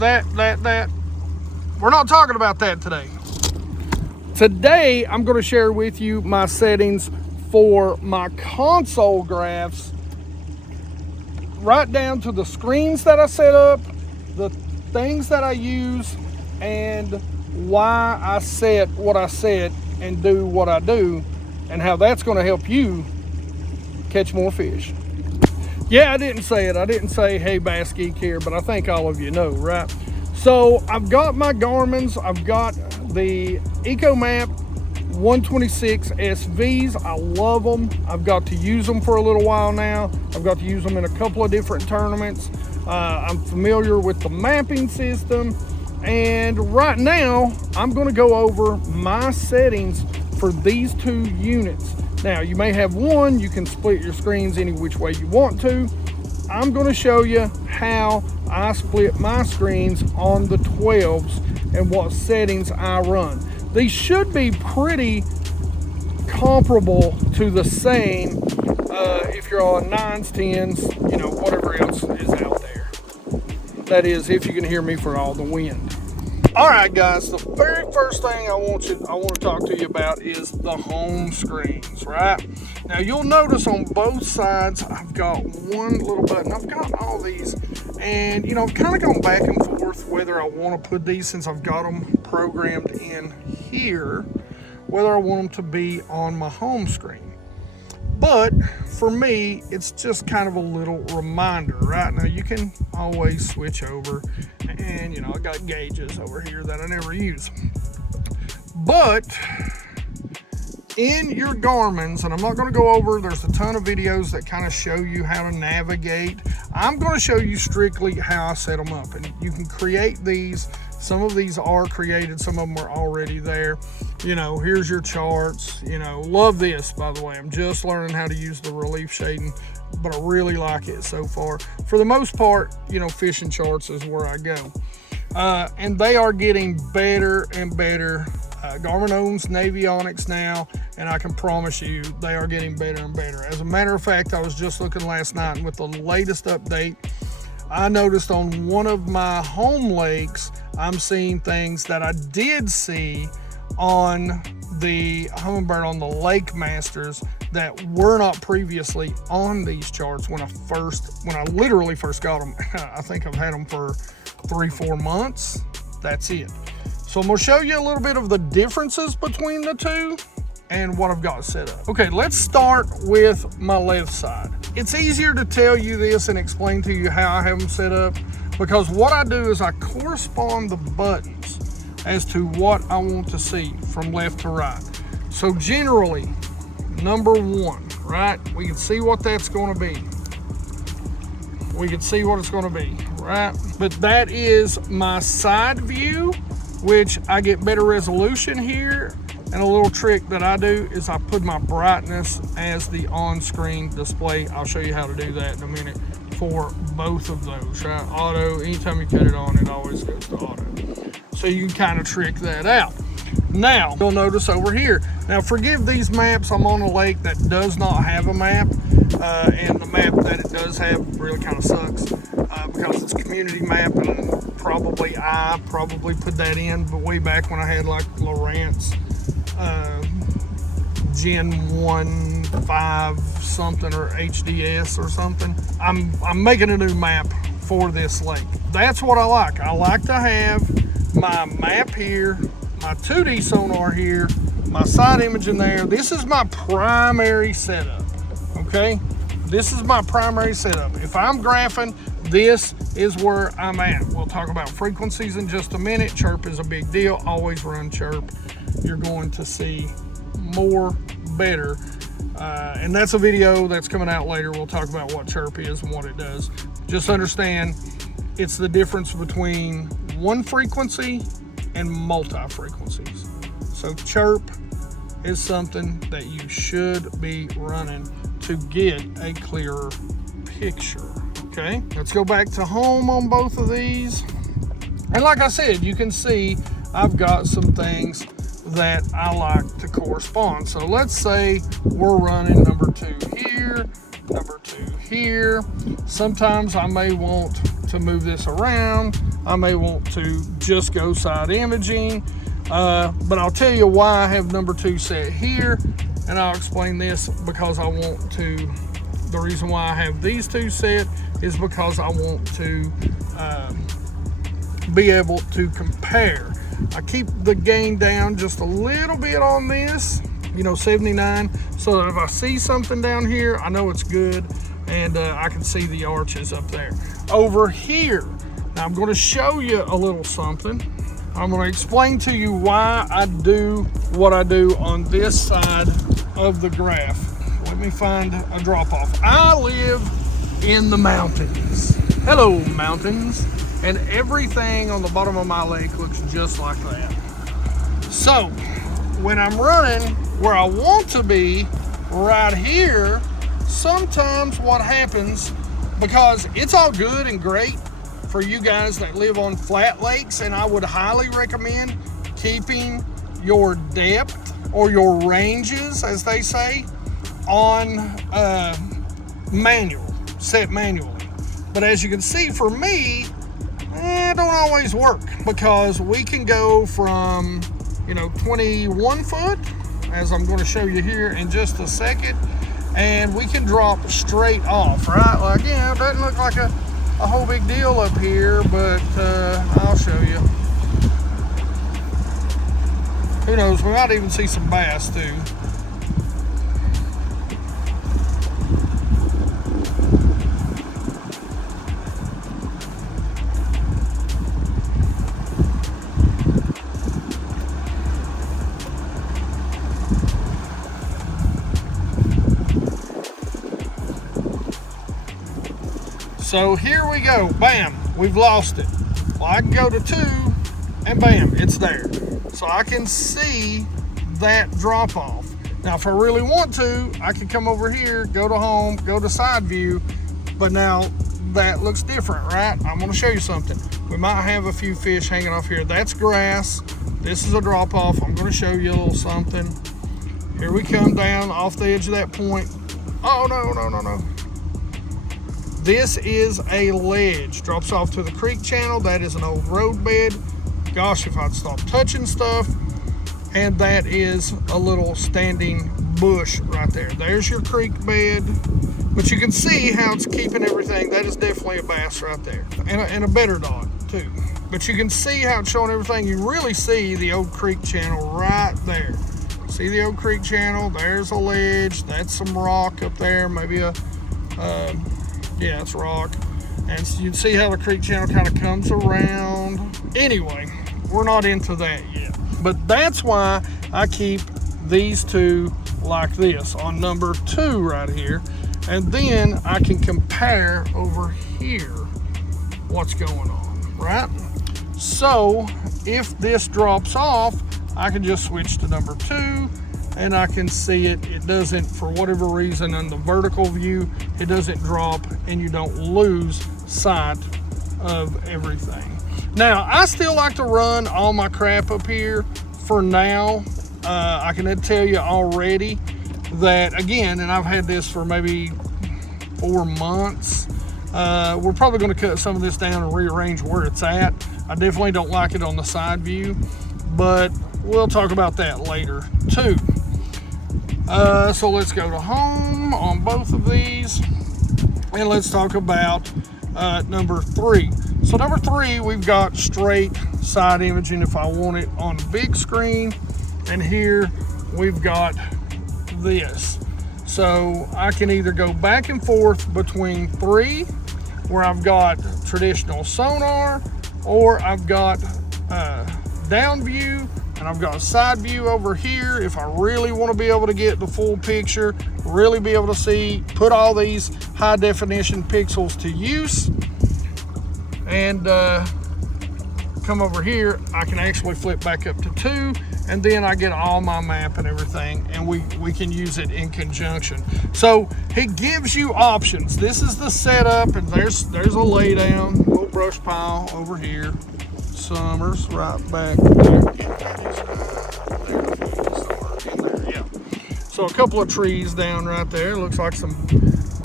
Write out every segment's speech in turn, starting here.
We're not talking about that today. Today, I'm going to share with you my settings for my console graphs, right down to the screens that I set up, the things that I use, and why I set what I set and do what I do, and how that's going to help you catch more fish. Yeah, I didn't say it. I didn't say, hey, BassGeek here, but I think all of you know, right? So I've got my Garmin's. I've got the EcoMap 126 SVs. I love them. I've got to use them for a little while now. I've got to use them in a couple of different tournaments. I'm familiar with the mapping system. And right now, I'm going to go over my settings for these two units. Now, you may have one. You can split your screens any which way you want to. I'm going to show you how I split my screens on the 12s and what settings I run. These should be pretty comparable to the same if you're on 9s, 10s, you know, whatever else is out there. That is, if you can hear me for all the wind. All right, guys, the very first thing I want to talk to you about is the home screens, right? Now, you'll notice on both sides, I've got one little button. I've got all these, and, you know, I've kind of gone back and forth whether I want to put these, since I've got them programmed in here, whether I want them to be on my home screen. But for me, it's just kind of a little reminder, right? Now, you can always switch over, and, you know, I got gauges over here that I never use. But in your Garmin's, and I'm not going to go over, there's a ton of videos that kind of show you how to navigate. I'm going to show you strictly how I set them up, and you can create these. Some of these are created, some of them are already there. You know, here's your charts. You know, love this, by the way. I'm just learning how to use the relief shading, but I really like it so far. For the most part, you know, fishing charts is where I go. And they are getting better and better. Garmin owns Navionics now, and I can promise you they are getting better and better. As a matter of fact, I was just looking last night, and with the latest update, I noticed on one of my home lakes, I'm seeing things that I did see on the Humminbird on the Lake Masters that were not previously on these charts when I literally first got them. I think I've had them for 3-4 months. That's it. So I'm going to show you a little bit of the differences between the two and what I've got set up. Okay, let's start with my left side. It's easier to tell you this and explain to you how I have them set up, because what I do is I correspond the buttons as to what I want to see from left to right. So generally, number 1, right? We can see what that's going to be. We can see what it's going to be, right? But that is my side view, which I get better resolution here. And a little trick that I do is I put my brightness as the on-screen display. I'll show you how to do that in a minute for both of those, right? Auto, anytime you cut it on, it always goes to auto. So you can kind of trick that out. Now, you'll notice over here. Now, forgive these maps. I'm on a lake that does not have a map. And the map that it does have really kind of sucks because it's a community map, and I probably put that in, but way back when I had like Lowrance Gen 1.5 something or HDS or something. I'm making a new map for this lake. That's what I like. I like to have my map here, my 2D sonar here, my side image in there. This is my primary setup, okay? This is my primary setup. If I'm graphing, this is where I'm at. We'll talk about frequencies in just a minute. Chirp is a big deal. Always run chirp. You're going to see more better. And that's a video that's coming out later. We'll talk about what chirp is and what it does. Just understand it's the difference between one frequency and multi-frequencies. So chirp is something that you should be running to get a clearer picture. Okay, let's go back to home on both of these. And like I said, you can see I've got some things that I like to correspond. So let's say we're running number 2 here, number 2 here. Sometimes I may want to move this around. I may want to just go side imaging, but I'll tell you why I have number 2 set here, and I'll explain this because I want to. The reason why I have these 2 set is because I want to be able to compare. I keep the gain down just a little bit on this, 79, so that if I see something down here, I know it's good, and I can see the arches up there. Over here, now I'm going to show you a little something. I'm going to explain to you why I do what I do on this side of the graph. Let me find a drop off. I live in the mountains. Hello, mountains. And everything on the bottom of my lake looks just like that. So when I'm running where I want to be, right here, sometimes what happens, because it's all good and great for you guys that live on flat lakes, and I would highly recommend keeping your depth or your ranges, as they say, on manual, set manually. But as you can see, for me, it don't always work, because we can go from 21 foot, as I'm going to show you here in just a second, and we can drop straight off, right? Like, it doesn't look like a whole big deal up here, but I'll show you. Who knows, we might even see some bass too. So here we go, bam, we've lost it. Well, I can go to 2 and bam, it's there. So I can see that drop off. Now, if I really want to, I can come over here, go to home, go to side view, but now that looks different, right? I'm gonna show you something. We might have a few fish hanging off here. That's grass, this is a drop off. I'm gonna show you a little something. Here we come down off the edge of that point. Oh, no. This is a ledge, drops off to the creek channel. That is an old road bed. Gosh, if I'd stop touching stuff. And that is a little standing bush right there. There's your creek bed, but you can see how it's keeping everything. That is definitely a bass right there, and a better dog too. But you can see how it's showing everything. You really see the old creek channel right there. See the old creek channel? There's a ledge. That's some rock up there, maybe yeah, it's rock. And so you can see how the creek channel kind of comes around. Anyway, we're not into that yet. But that's why I keep these 2 like this on number 2 right here. And then I can compare over here what's going on, right? So if this drops off, I can just switch to number 2. And I can see it. It doesn't, for whatever reason, on the vertical view, it doesn't drop and you don't lose sight of everything. Now, I still like to run all my crap up here for now. I can tell you already that, again, and I've had this for maybe 4 months. We're probably going to cut some of this down and rearrange where it's at. I definitely don't like it on the side view, but we'll talk about that later too. So let's go to home on both of these, and let's talk about number 3. So number 3, we've got straight side imaging if I want it on the big screen, and here we've got this. So I can either go back and forth between 3, where I've got traditional sonar, or I've got down view, and I've got a side view over here if I really want to be able to get the full picture, really be able to see, put all these high definition pixels to use. And come over here, I can actually flip back up to 2, and then I get all my map and everything, and we can use it in conjunction. So it gives you options. This is the setup, and there's a lay down, little brush pile over here. Summer's right back there. Yeah. So a couple of trees down right there. Looks like some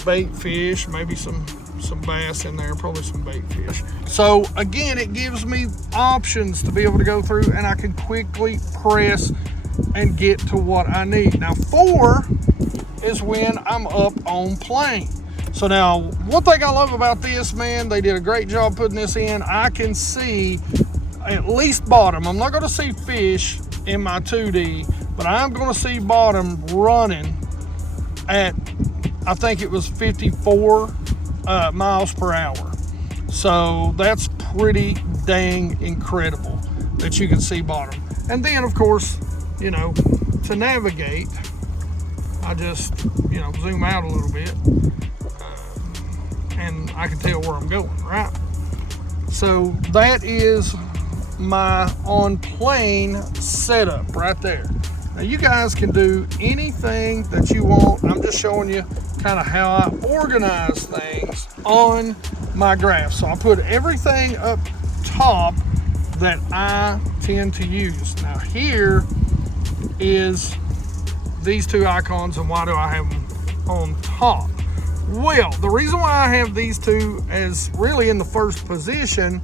bait fish, maybe some some bass in there, probably some bait fish. So again, it gives me options to be able to go through, and I can quickly press and get to what I need. Now 4 is when I'm up on plane. So now, one thing I love about this, man, they did a great job putting this in. I can see at least bottom. I'm not gonna see fish in my 2D, but I'm gonna see bottom running at, I think it was 54 miles per hour. So that's pretty dang incredible that you can see bottom. And then of course, you know, to navigate, I just, you know, zoom out a little bit and I can tell where I'm going, right? So that is my on plane setup right there. Now you guys can do anything that you want. I'm just showing you kind of how I organize things on my graph. So I put everything up top that I tend to use. Now here is these 2 icons, and why do I have them on top? Well, the reason why I have these 2 as really in the first position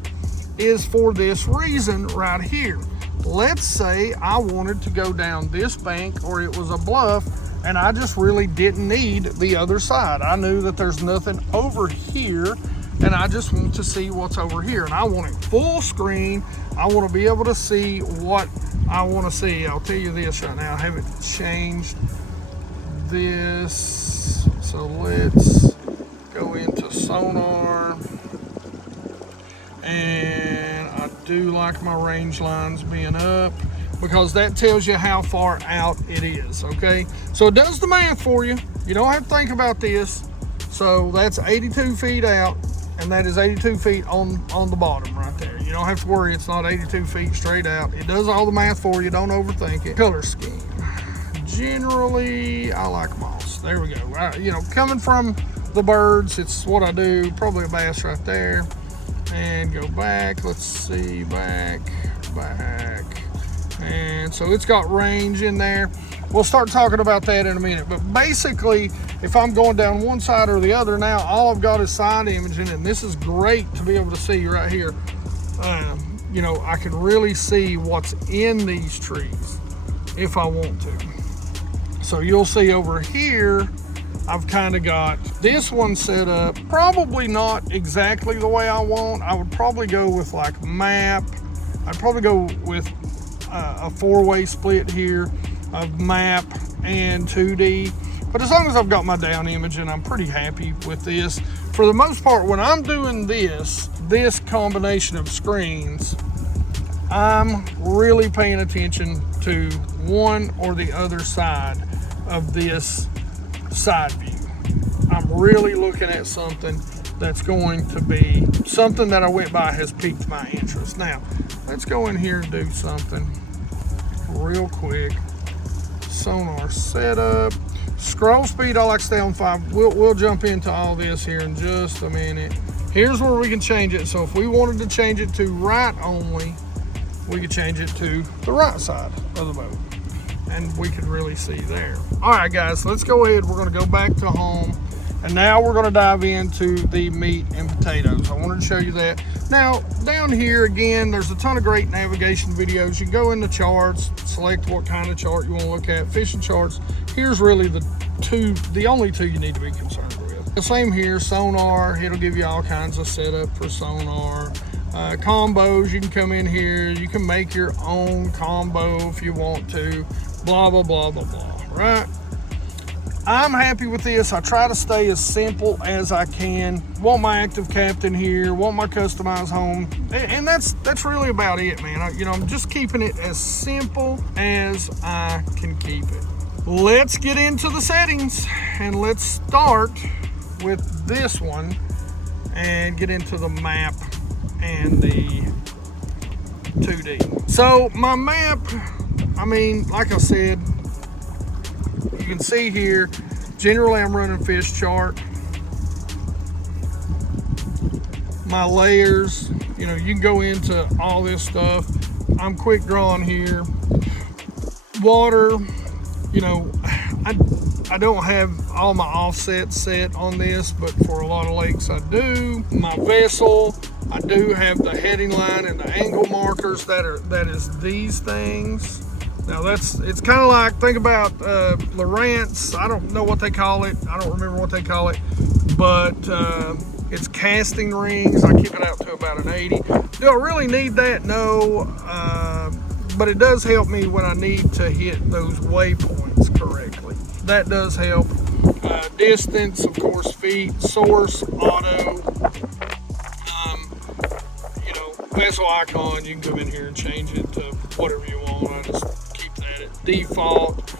is for this reason right here. Let's say I wanted to go down this bank, or it was a bluff, and I just really didn't need the other side. I knew that there's nothing over here, and I just want to see what's over here, and I want it full screen. I want to be able to see what I want to see. I'll tell you this right now, I haven't changed this, so let's go into sonar. And I do like my range lines being up, because that tells you how far out it is, okay? So it does the math for you. You don't have to think about this. So that's 82 feet out, and that is 82 feet on the bottom right there. You don't have to worry, it's not 82 feet straight out. It does all the math for you, don't overthink it. Color scheme. Generally, I like moss. There we go. You know, coming from the birds, it's what I do. Probably a bass right there. And go back, let's see, back, and so it's got range in there. We'll start talking about that in a minute, but basically if I'm going down one side or the other, now all I've got is side imaging, and this is great to be able to see right here. You know, I can really see what's in these trees if I want to. So you'll see over here I've kind of got this one set up, probably not exactly the way I want. I would probably go with like map. I'd probably go with a 4-way split here of map and 2D. But as long as I've got my down imaging, I'm pretty happy with this. For the most part, when I'm doing this combination of screens, I'm really paying attention to one or the other side of this side view. I'm really looking at something that's going to be something that I went by has piqued my interest. Now, let's go in here and do something real quick. Sonar setup. Scroll speed, I like to stay on 5. We'll jump into all this here in just a minute. Here's where we can change it. So if we wanted to change it to right only, we could change it to the right side of the boat, and we could really see there. All right, guys, let's go ahead. We're gonna go back to home, and now we're gonna dive into the meat and potatoes. I wanted to show you that. Now, down here, again, there's a ton of great navigation videos. You can go into charts, select what kind of chart you wanna look at, fishing charts. Here's really the only two you need to be concerned with. The same here, sonar, it'll give you all kinds of setup for sonar. Combos, you can come in here, you can make your own combo if you want to, blah, blah, blah, blah, blah, right? I'm happy with this. I try to stay as simple as I can. Want my active captain here, want my customized home, and that's really about it, man. I'm just keeping it as simple as I can keep it. Let's get into the settings, and let's start with this one and get into the map and the 2D. So my map, I mean, like I said, you can see here, generally I'm running fish chart. My layers, you can go into all this stuff. I'm quick drawing here. Water, I don't have all my offsets set on this, but for a lot of lakes I do. My vessel, I do have the heading line and the angle markers that is these things. Now it's kind of like, think about Lowrance. I don't know what they call it. I don't remember what they call it, but it's casting rings. I keep it out to about an 80. Do I really need that? No, but it does help me when I need to hit those waypoints correctly. That does help. Distance, of course, feet, source, auto. You know, vessel icon, you can come in here and change it to whatever you want. I just keep that at default.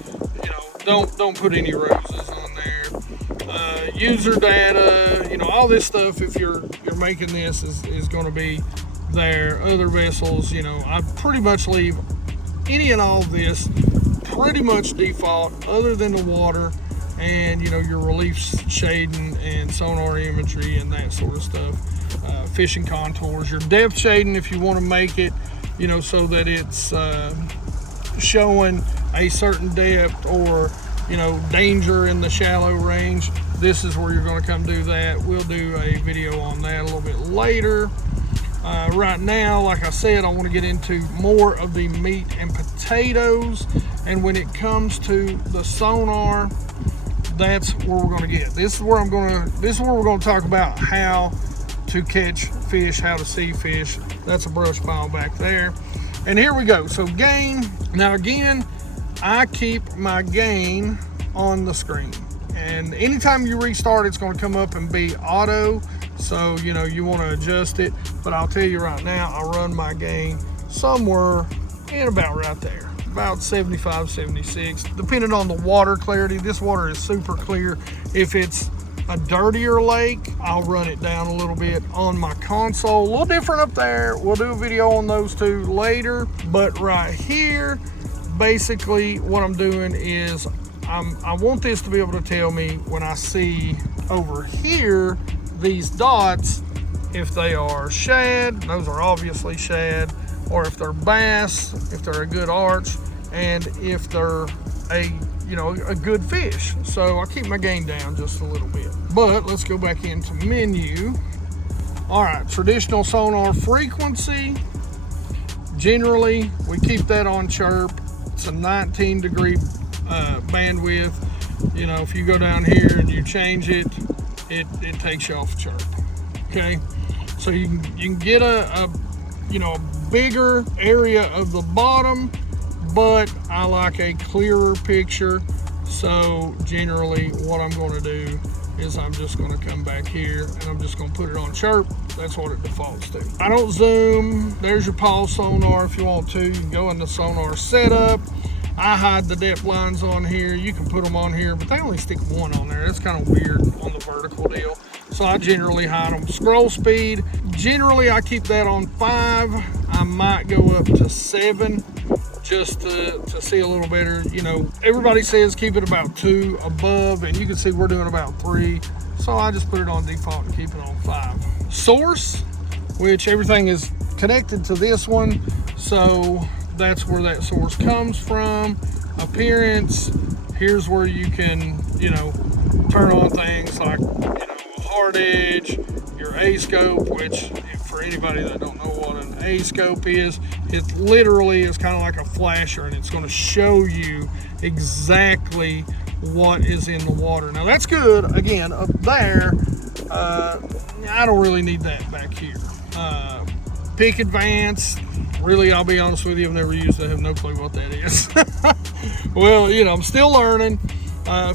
You know, don't put any roses on there. User data, you know, all this stuff, if you're making this, is going to be there. Other vessels, you know, I pretty much leave any and all of this pretty much default, other than the water and, you know, your relief shading and sonar imagery and that sort of stuff. Fishing contours, your depth shading, if you want to make it, you know, so that it's showing a certain depth or, you know, danger in the shallow range. This is where you're going to come do that. We'll do a video on that a little bit later. Right now, like I said, I want to get into more of the meat and potatoes, and when it comes to the sonar, that's where we're going to get. This is where we're going to talk about how to catch fish, how to see fish. That's a brush pile back there. And here we go. So gain. Now again, I keep my gain on the screen. And anytime you restart, it's going to come up and be auto. So, you know, you want to adjust it. But I'll tell you right now, I run my gain somewhere in about right there. About 75, 76, depending on the water clarity. This water is super clear. If it's a dirtier lake, I'll run it down a little bit on my console. A little different up there. We'll do a video on those two later. But right here, basically what I'm doing is I want this to be able to tell me when I see over here these dots, if they are shad, those are obviously shad, or if they're bass, if they're a good arch, and if they're a good fish. So I keep my gain down just a little bit. But let's go back into menu. All right, traditional sonar frequency. Generally, we keep that on chirp. It's a 19-degree bandwidth. You know, if you go down here and you change it, it takes you off chirp. Okay, so you can get a bigger area of the bottom, but I like a clearer picture. So generally what I'm going to do is I'm just going to come back here and I'm just going to put it on chirp. That's what it defaults to. I don't zoom. There's your pulse sonar if you want to. You can go into sonar setup. I hide the depth lines on here. You can put them on here, but they only stick one on there. That's kind of weird on the vertical deal. So I generally hide them. Scroll speed, generally I keep that on 5. I might go up to 7 just to see a little better. You know, everybody says keep it about 2 above, and you can see we're doing about 3. So I just put it on default and keep it on 5. Source, which everything is connected to this one. So that's where that source comes from. Appearance, here's where you can, you know, turn on things like, you know, hard edge, your A scope, which for anybody that don't know what an A scope is, it literally is kind of like a flasher, and it's going to show you exactly what is in the water. Now that's good. Again, up there, I don't really need that back here. Pick advance. Really, I'll be honest with you, I've never used it. I have no clue what that is. Well, you know, I'm still learning.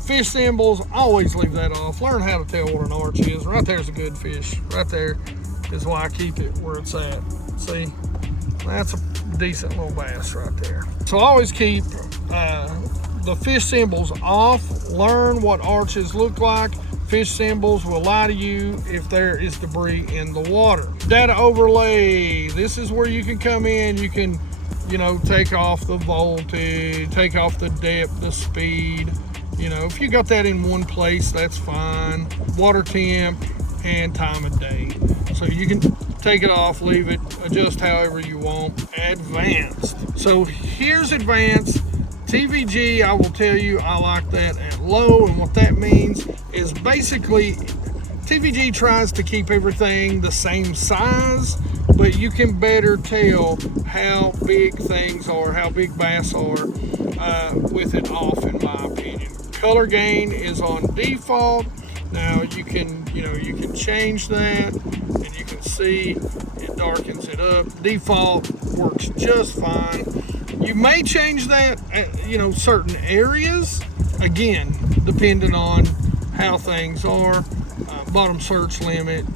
Fish symbols, always leave that off. Learn how to tell what an arch is. Right there's a good fish. Right there is why I keep it where it's at. See, that's a decent little bass right there. So I always keep the fish symbols off. Learn what arches look like. Fish symbols will lie to you if there is debris in the water. Data overlay. This is where you can come in. You can, you know, take off the voltage, take off the depth, the speed. You know, if you got that in one place, that's fine. Water temp and time of day. So you can take it off, leave it, adjust however you want. Advanced. So here's advanced. TVG, I will tell you, I like that at low, and what that means is basically TVG tries to keep everything the same size, but you can better tell how big things are, how big bass are with it off, in my opinion. Color gain is on default. Now you can change that, and you can see it darkens it up. Default works just fine. You may change that at, certain areas, again, depending on how things are. Bottom search limit,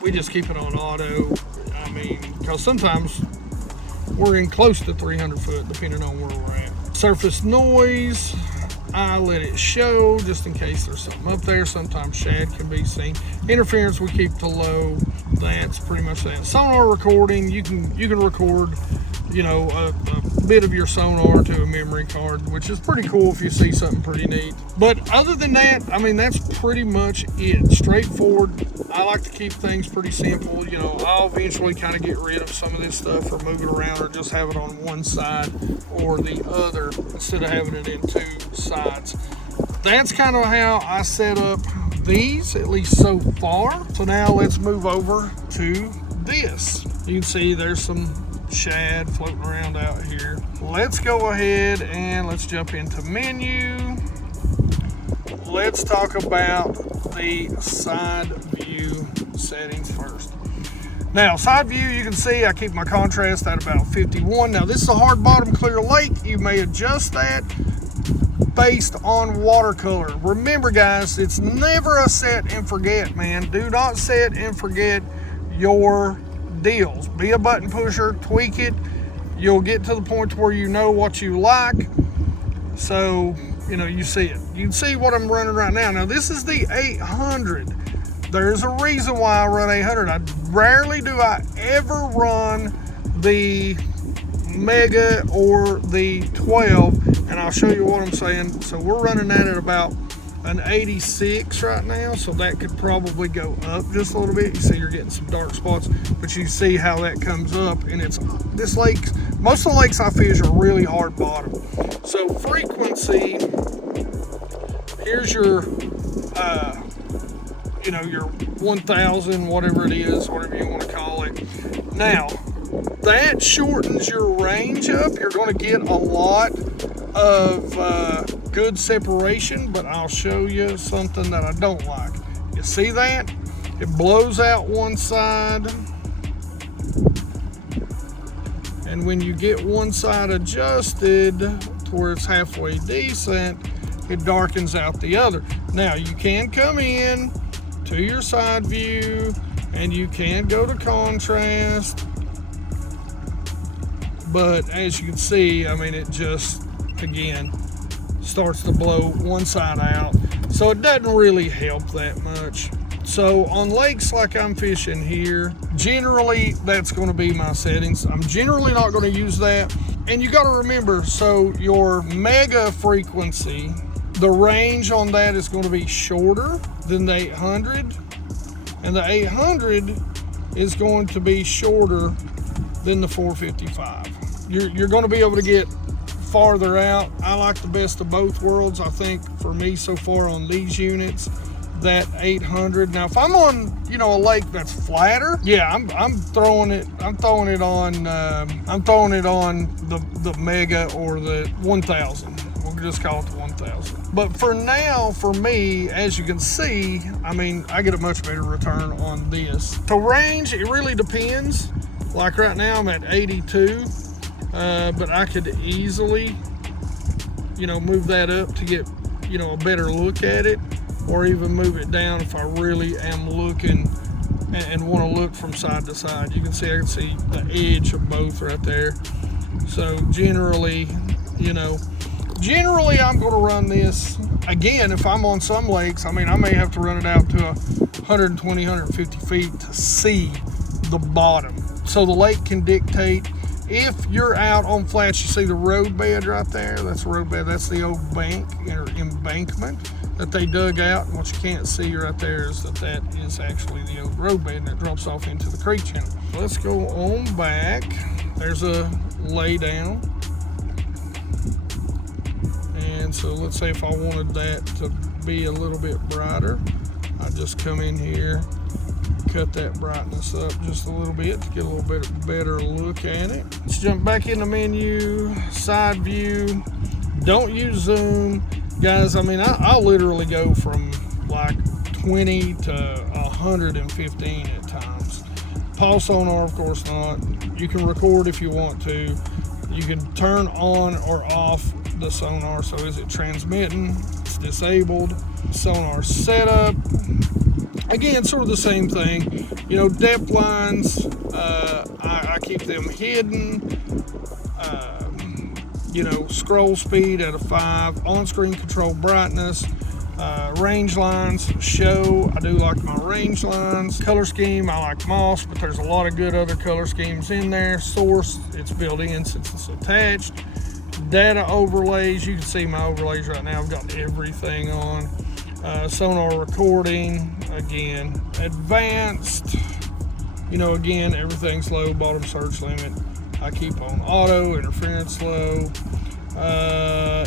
we just keep it on auto. I mean, because sometimes we're in close to 300 foot, depending on where we're at. Surface noise, I let it show just in case there's something up there. Sometimes shad can be seen. Interference we keep to low. That's pretty much that. Sonar recording, you can record, a bit of your sonar to a memory card, which is pretty cool if you see something pretty neat. But other than that, I mean, that's pretty much it. Straightforward. I like to keep things pretty simple. I'll eventually kind of get rid of some of this stuff or move it around, or just have it on one side or the other instead of having it in two sides. That's kind of how I set up these, at least so far. So now let's move over to this. You can see there's some shad floating around out here. Let's go ahead and let's jump into menu. Let's talk about the side view settings first. Now, side view, you can see I keep my contrast at about 51. Now, this is a hard bottom clear lake. You may adjust that based on watercolor. Remember, guys, it's never a set and forget, man. Do not set and forget your deals. Be a button pusher, tweak it. You'll get to the point where you know what you like. So, you see it. You can see what I'm running right now. Now, this is the 800. There's a reason why I run 800. Rarely do I ever run the Mega or the 12, and I'll show you what I'm saying. So we're running that at about an 86 right now, so that could probably go up just a little bit. You see you're getting some dark spots, but you see how that comes up, and it's this lake, most of the lakes I fish are really hard bottom. So frequency, here's your your 1000, whatever it is, whatever you want to call it. Now that shortens your range up. You're going to get a lot of good separation, but I'll show you something that I don't like. You see that? It blows out one side, and when you get one side adjusted to where it's halfway decent, it darkens out the other. Now you can come in to your side view and you can go to contrast, but as you can see, I mean, it just again starts to blow one side out, so it doesn't really help that much. So on lakes like I'm fishing here, generally that's going to be my settings. I'm generally not going to use that. And you got to remember, so your mega frequency, the range on that is going to be shorter than the 800, and the 800 is going to be shorter than the 455. You're going to be able to get farther out. I like the best of both worlds. I think for me so far on these units, that 800. Now if I'm on a lake that's flatter, yeah, I'm throwing it on the Mega or the 1000. We'll just call it the 1000. But for now, for me, as you can see, I mean, I get a much better return on this. So range, it really depends. Like right now I'm at 82, but I could easily move that up to get a better look at it, or even move it down if I really am looking and want to look from side to side. You can see, I can see the edge of both right there. So generally I'm going to run this, again, if I'm on some lakes, I mean, I may have to run it out to 120, 150 feet to see the bottom. So the lake can dictate. If you're out on flats, you see the road bed right there, that's the road bed, that's the old bank or embankment that they dug out. And what you can't see right there is that is actually the old road bed, and it drops off into the creek channel. Let's go on back. There's a lay down. And so let's say if I wanted that to be a little bit brighter, I just come in here, cut that brightness up just a little bit to get a little bit better look at it. Let's jump back in the menu, side view. Don't use zoom. Guys, I mean, I'll literally go from like 20 to 115 at times. Pulse sonar, of course not. You can record if you want to. You can turn on or off the sonar. So is it transmitting? It's disabled. Sonar setup. Again, sort of the same thing. You know, depth lines, I keep them hidden. You know, scroll speed at a 5. On-screen control brightness. Range lines show. I do like my range lines. Color scheme, I like moss, but there's a lot of good other color schemes in there. Source, it's built in since it's attached. Data overlays, you can see my overlays right now. I've got everything on. Sonar recording, again, advanced. You know, again, everything's low. Bottom search limit, I keep on auto. Interference low.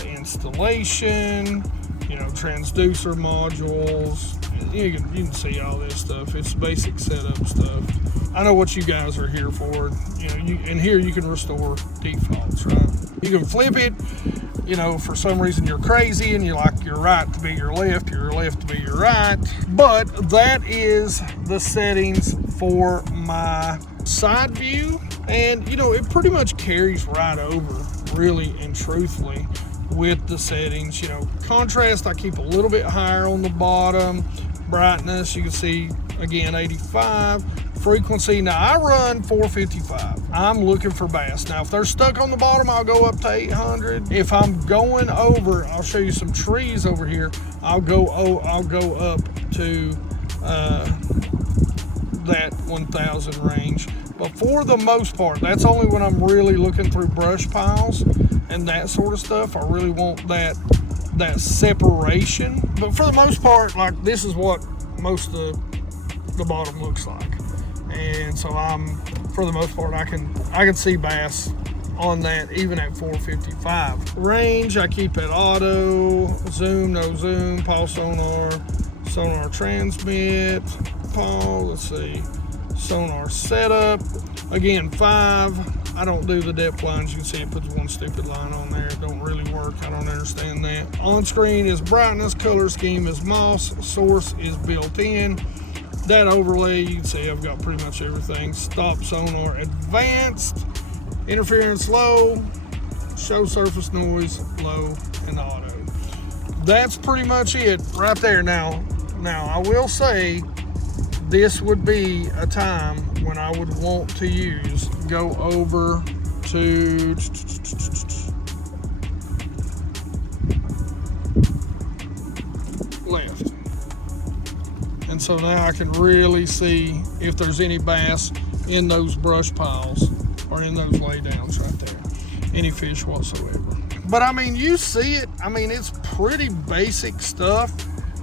Installation. You know, transducer modules. You can see all this stuff. It's basic setup stuff. I know what you guys are here for. You know, and here you can restore defaults, right? You can flip it. You know, for some reason you're crazy and you like your right to be your left to be your right. But that is the settings for my side view. And, you know, it pretty much carries right over, really and truthfully, with the settings. You know, contrast I keep a little bit higher on the bottom. Brightness, you can see again 85. Frequency, now I run 455. I'm looking for bass. Now if they're stuck on the bottom, I'll go up to 800. If I'm going over, I'll show you some trees over here. I'll go up to that 1000 range. But for the most part, that's only when I'm really looking through brush piles and that sort of stuff. I really want that separation. But for the most part, like, this is what most of the bottom looks like. And so for the most part, I can see bass on that even at 455. Range, I keep at auto. Zoom, no zoom. Pulse sonar. Sonar transmit. Pause, let's see. Sonar setup, again 5. I don't do the depth lines. You can see it puts one stupid line on there. It don't really work. I don't understand that. On screen is brightness. Color scheme is moss. Source is built in. That overlay, you can see I've got pretty much everything. Stop sonar advanced. Interference low. Show surface noise low and auto. That's pretty much it right there. Now I will say, this would be a time when I would want to go over to left. And so now I can really see if there's any bass in those brush piles or in those laydowns right there. Any fish whatsoever. But I mean, you see it. I mean, it's pretty basic stuff.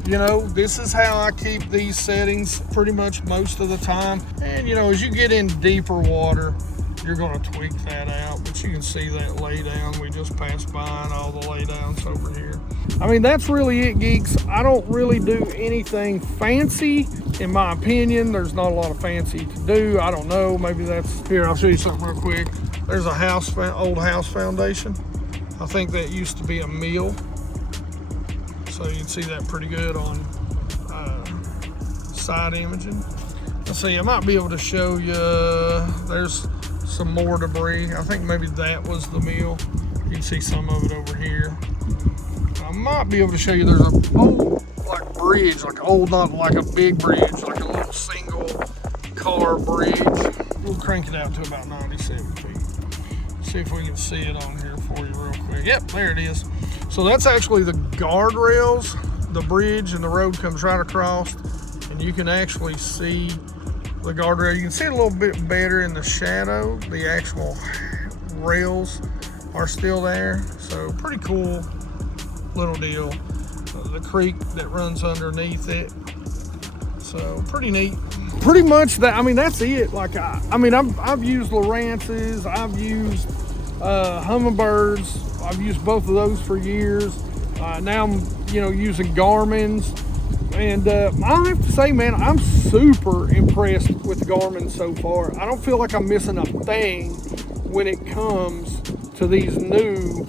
You know, this is how I keep these settings pretty much most of the time. And, you know, as you get in deeper water, you're going to tweak that out. But you can see that laydown. We just passed by and all the laydowns over here. I mean, that's really it, geeks. I don't really do anything fancy. In my opinion, there's not a lot of fancy to do. I don't know. Maybe that's... Here, I'll show you something real quick. There's a old house foundation. I think that used to be a mill. So you can see that pretty good on side imaging. Let's see, I might be able to show you, there's some more debris. I think maybe that was the mill. You can see some of it over here. I might be able to show you there's a old like bridge, like old, not like a big bridge, like a little single car bridge. We'll crank it out to about 97 feet. See if we can see it on here for you real quick. Yep, there it is. So that's actually the guardrails. The bridge and the road comes right across, and you can actually see the guardrail. You can see it a little bit better in the shadow. The actual rails are still there. So pretty cool little deal. The creek that runs underneath it. So pretty neat. Pretty much that. I mean, that's it. Like I've used Lowrances. I've used Humminbirds. I've used both of those for years. Now I'm, using Garmin's. And I have to say, man, I'm super impressed with the Garmin so far. I don't feel like I'm missing a thing when it comes to these new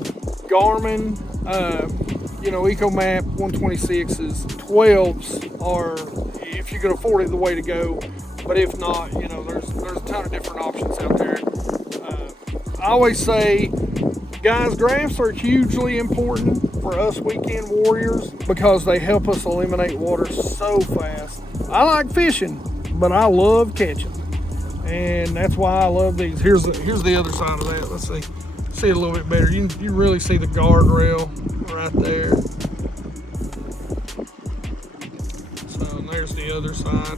Garmin, EcoMap 126s. 12s are, if you can afford it, the way to go. But if not, there's a ton of different options out there. I always say, guys, graphs are hugely important for us weekend warriors because they help us eliminate water so fast. I like fishing, but I love catching, and that's why I love these. Here's the other side of that. Let's see it a little bit better. You really see the guardrail right there. So there's the other side.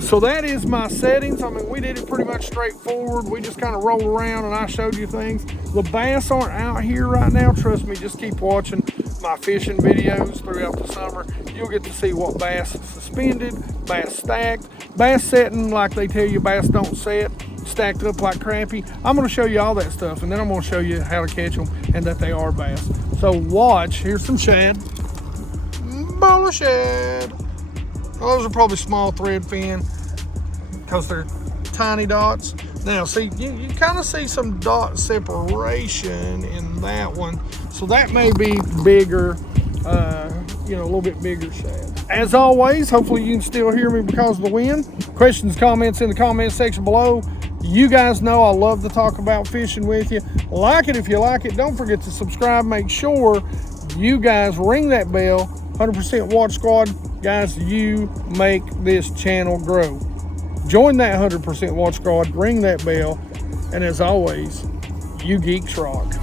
So that is my settings. I mean, we did it pretty much straightforward. We just kind of rolled around and I showed you things. The bass aren't out here right now. Trust me, just keep watching my fishing videos throughout the summer. You'll get to see what bass is suspended, bass stacked, bass setting like they tell you bass don't set, stacked up like crappie. I'm going to show you all that stuff, and then I'm going to show you how to catch them and that they are bass. So watch. Here's some shad. Bowl of shad. Well, those are probably small thread fin because they're tiny dots. Now, see, you kind of see some dot separation in that one. So that may be bigger, a little bit bigger shad. As always, hopefully you can still hear me because of the wind. Questions, comments in the comment section below. You guys know I love to talk about fishing with you. Like it if you like it. Don't forget to subscribe. Make sure you guys ring that bell. 100% Watch Squad. Guys, you make this channel grow. Join that 100% Watch Squad. Ring that bell. And as always, you geeks rock.